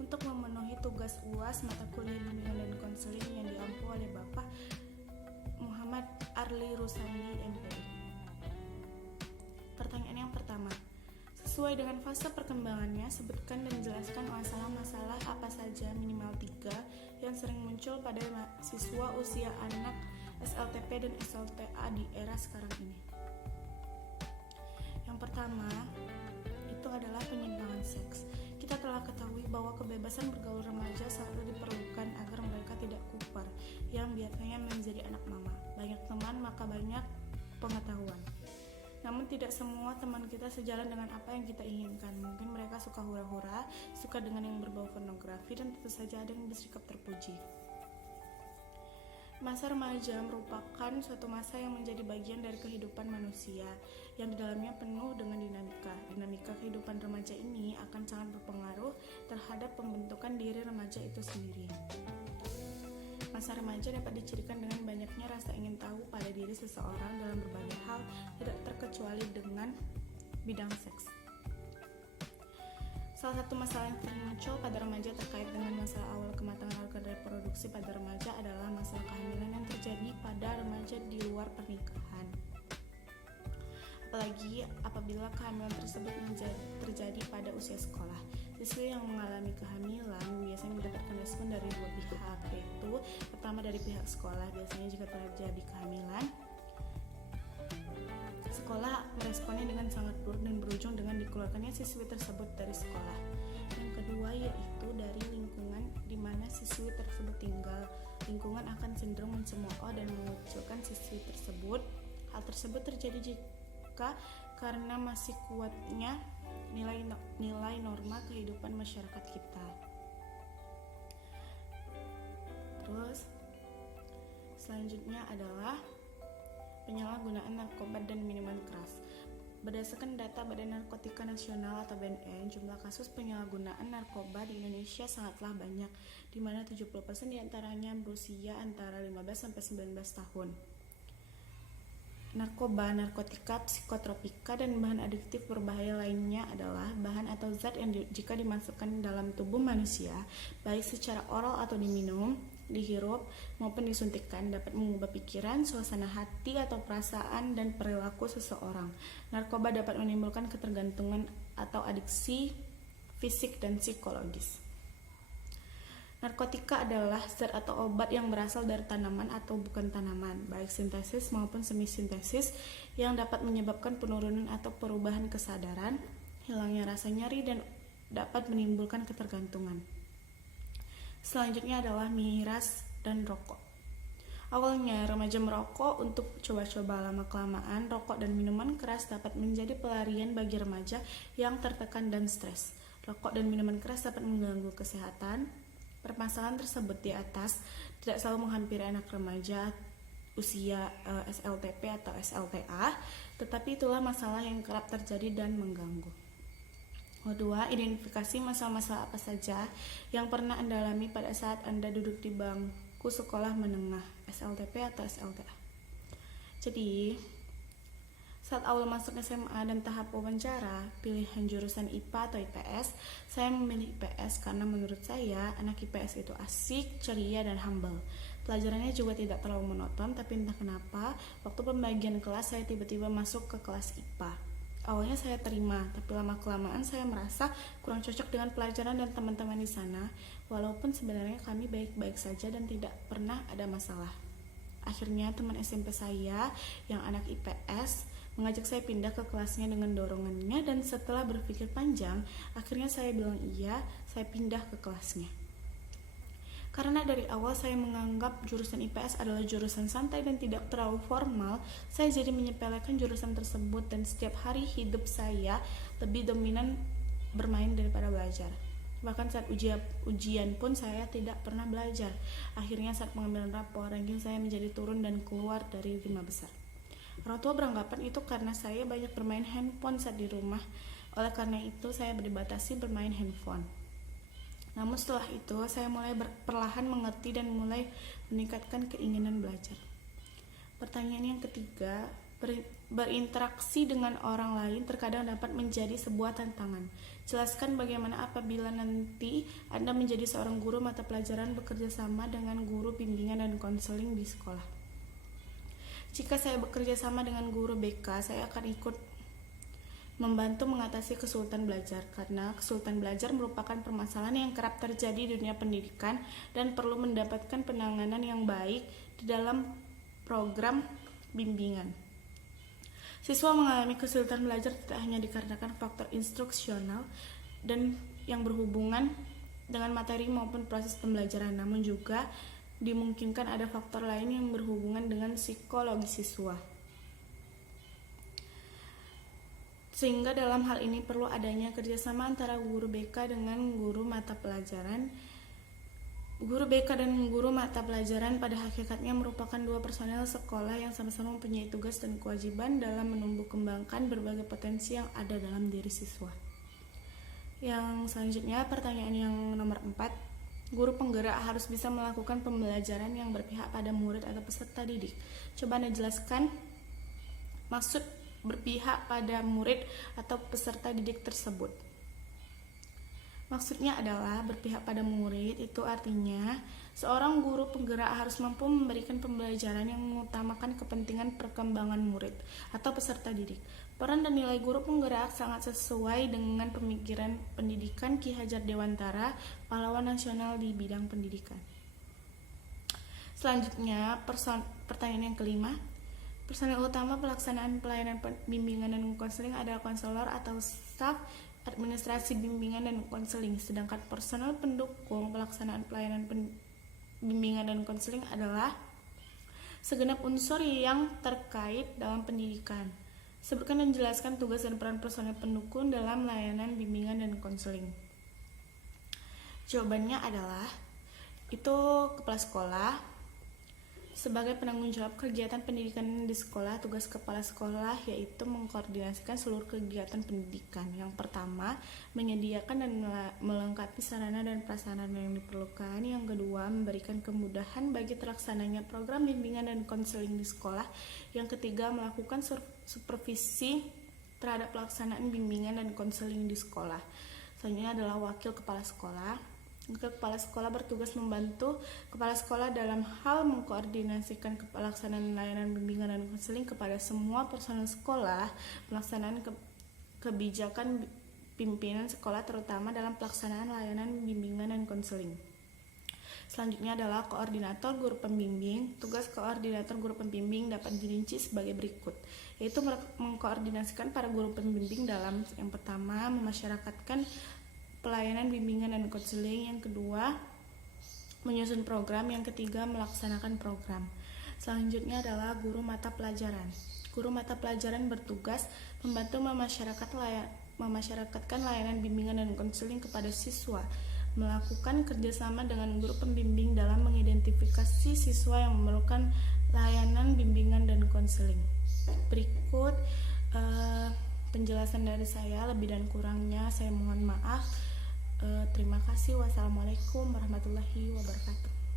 untuk memenuhi tugas UAS mata kuliah bimbingan dan konseling yang diampu oleh Bapak Muhammad Arli Rusandi MPI. Pertanyaan yang pertama, sesuai dengan fase perkembangannya, sebutkan dan jelaskan masalah-masalah apa saja minimal 3 yang sering muncul pada siswa usia anak SLTP dan SLTA di era sekarang ini. Yang pertama, itu adalah penyimpangan seks. Kita telah ketahui bahwa kebebasan bergaul remaja selalu diperlukan agar mereka tidak kuper, yang biasanya menjadi anak mama. Banyak teman, maka banyak pengetahuan. Namun tidak semua teman kita sejalan dengan apa yang kita inginkan. Mungkin mereka suka hura-hura, suka dengan yang berbau pornografi, dan tentu saja ada yang bersikap terpuji. Masa remaja merupakan suatu masa yang menjadi bagian dari kehidupan manusia, yang di dalamnya penuh dengan dinamika. Dinamika kehidupan remaja ini akan sangat berpengaruh terhadap pembentukan diri remaja itu sendiri. Masa remaja dapat dicirikan dengan banyaknya rasa ingin tahu pada diri seseorang dalam berbagai hal, tidak terkecuali dengan bidang seks. Salah satu masalah yang sering muncul pada remaja terkait dengan masalah awal kematangan organ reproduksi pada remaja adalah masalah kehamilan yang terjadi pada remaja di luar pernikahan. Apalagi apabila kehamilan tersebut terjadi pada usia sekolah. Siswi yang mengalami kehamilan biasanya mendapatkan respon dari dua pihak, yaitu pertama dari pihak sekolah. Biasanya jika terjadi kehamilan, sekolah meresponnya dengan sangat buruk dan berujung dengan dikeluarkannya siswi tersebut dari sekolah. Yang kedua yaitu dari lingkungan di mana siswi tersebut tinggal. Lingkungan akan cenderung mencemooh dan mengucilkan siswi tersebut. Hal tersebut terjadi jika karena masih kuatnya nilai norma kehidupan masyarakat kita. Terus selanjutnya adalah penyalahgunaan narkoba dan minuman keras. Berdasarkan data Badan Narkotika Nasional atau BNN, jumlah kasus penyalahgunaan narkoba di Indonesia sangatlah banyak, di mana 70% diantaranya berusia antara 15 sampai 19 tahun. Narkoba, narkotika, psikotropika, dan bahan adiktif berbahaya lainnya adalah bahan atau zat yang jika dimasukkan dalam tubuh manusia, baik secara oral atau diminum, dihirup, maupun disuntikkan, dapat mengubah pikiran, suasana hati, atau perasaan dan perilaku seseorang. Narkoba dapat menimbulkan ketergantungan atau adiksi fisik dan psikologis. Narkotika adalah zat atau obat yang berasal dari tanaman atau bukan tanaman, baik sintesis maupun semi-sintesis, yang dapat menyebabkan penurunan atau perubahan kesadaran, hilangnya rasa nyeri, dan dapat menimbulkan ketergantungan. Selanjutnya adalah miras dan rokok. Awalnya remaja merokok untuk coba-coba, lama-kelamaan rokok dan minuman keras dapat menjadi pelarian bagi remaja yang tertekan dan stres. Rokok dan minuman keras dapat mengganggu kesehatan. Permasalahan tersebut di atas tidak selalu menghampiri anak remaja usia SLTP atau SLTA, tetapi itulah masalah yang kerap terjadi dan mengganggu. Kedua, identifikasi masalah-masalah apa saja yang pernah Anda alami pada saat Anda duduk di bangku sekolah menengah SLTP atau SLTA. Jadi, saat awal masuk SMA dan tahap wawancara pilihan jurusan IPA atau IPS, saya memilih IPS karena menurut saya anak IPS itu asik, ceria, dan humble. Pelajarannya juga tidak terlalu monoton, tapi entah kenapa waktu pembagian kelas saya tiba-tiba masuk ke kelas IPA. Awalnya saya terima, tapi lama-kelamaan saya merasa kurang cocok dengan pelajaran dan teman-teman di sana, walaupun sebenarnya kami baik-baik saja dan tidak pernah ada masalah. Akhirnya teman SMP saya yang anak IPS mengajak saya pindah ke kelasnya dengan dorongannya, dan setelah berpikir panjang, akhirnya saya bilang iya, saya pindah ke kelasnya. Karena dari awal saya menganggap jurusan IPS adalah jurusan santai dan tidak terlalu formal, saya jadi menyepelekan jurusan tersebut, dan setiap hari hidup saya lebih dominan bermain daripada belajar. Bahkan saat ujian pun saya tidak pernah belajar. Akhirnya saat pengambilan rapor, ranking saya menjadi turun dan keluar dari 5 besar. Orang tua beranggapan itu karena saya banyak bermain handphone saat di rumah. Oleh karena itu saya dibatasi bermain handphone. Namun setelah itu saya mulai perlahan mengerti dan mulai meningkatkan keinginan belajar. Pertanyaan yang ketiga, Berinteraksi dengan orang lain terkadang dapat menjadi sebuah tantangan. Jelaskan bagaimana apabila nanti Anda menjadi seorang guru mata pelajaran bekerja sama dengan guru bimbingan dan konseling di sekolah. Jika saya bekerja sama dengan guru BK, saya akan ikut membantu mengatasi kesulitan belajar, karena kesulitan belajar merupakan permasalahan yang kerap terjadi di dunia pendidikan dan perlu mendapatkan penanganan yang baik di dalam program bimbingan. Siswa mengalami kesulitan belajar tidak hanya dikarenakan faktor instruksional dan yang berhubungan dengan materi maupun proses pembelajaran, namun juga dimungkinkan ada faktor lain yang berhubungan dengan psikologi siswa. Sehingga dalam hal ini perlu adanya kerjasama antara guru BK dengan guru mata pelajaran. Guru BK dan guru mata pelajaran pada hakikatnya merupakan dua personel sekolah yang sama-sama mempunyai tugas dan kewajiban dalam menumbuh kembangkan berbagai potensi yang ada dalam diri siswa. Yang selanjutnya, pertanyaan yang nomor 4. Guru penggerak harus bisa melakukan pembelajaran yang berpihak pada murid atau peserta didik. Coba Anda jelaskan maksud berpihak pada murid atau peserta didik tersebut. Maksudnya adalah berpihak pada murid itu artinya seorang guru penggerak harus mampu memberikan pembelajaran yang mengutamakan kepentingan perkembangan murid atau peserta didik. Peran dan nilai guru penggerak sangat sesuai dengan pemikiran pendidikan Ki Hajar Dewantara, pahlawan nasional di bidang pendidikan. Selanjutnya, pertanyaan yang kelima. Personel utama pelaksanaan pelayanan bimbingan dan konseling adalah konselor atau staf administrasi bimbingan dan konseling, sedangkan personel pendukung pelaksanaan pelayanan bimbingan dan konseling adalah segenap unsur yang terkait dalam pendidikan. Sebutkan dan jelaskan tugas dan peran personel pendukung dalam layanan bimbingan dan konseling. Jawabannya adalah itu kepala sekolah. Sebagai penanggung jawab kegiatan pendidikan di sekolah, tugas kepala sekolah yaitu mengkoordinasikan seluruh kegiatan pendidikan. Yang pertama, menyediakan dan melengkapi sarana dan prasarana yang diperlukan. Yang kedua, memberikan kemudahan bagi terlaksananya program bimbingan dan konseling di sekolah. Yang ketiga, melakukan supervisi terhadap pelaksanaan bimbingan dan konseling di sekolah. Selanjutnya adalah wakil kepala sekolah. Kepala sekolah bertugas membantu kepala sekolah dalam hal mengkoordinasikan pelaksanaan layanan bimbingan dan konseling kepada semua personel sekolah, pelaksanaan kebijakan pimpinan sekolah terutama dalam pelaksanaan layanan bimbingan dan konseling. Selanjutnya adalah koordinator guru pembimbing. Tugas koordinator guru pembimbing dapat dirinci sebagai berikut, yaitu mengkoordinasikan para guru pembimbing dalam yang pertama, memasyarakatkan pelayanan bimbingan dan konseling. Yang kedua, menyusun program. Yang ketiga, melaksanakan program. Selanjutnya adalah guru mata pelajaran. Guru mata pelajaran bertugas membantu memasyarakatkan layanan bimbingan dan konseling kepada siswa, melakukan kerjasama dengan guru pembimbing dalam mengidentifikasi siswa yang memerlukan layanan bimbingan dan konseling. Berikut penjelasan dari saya, lebih dan kurangnya saya mohon maaf. Terima kasih. Wassalamualaikum warahmatullahi wabarakatuh.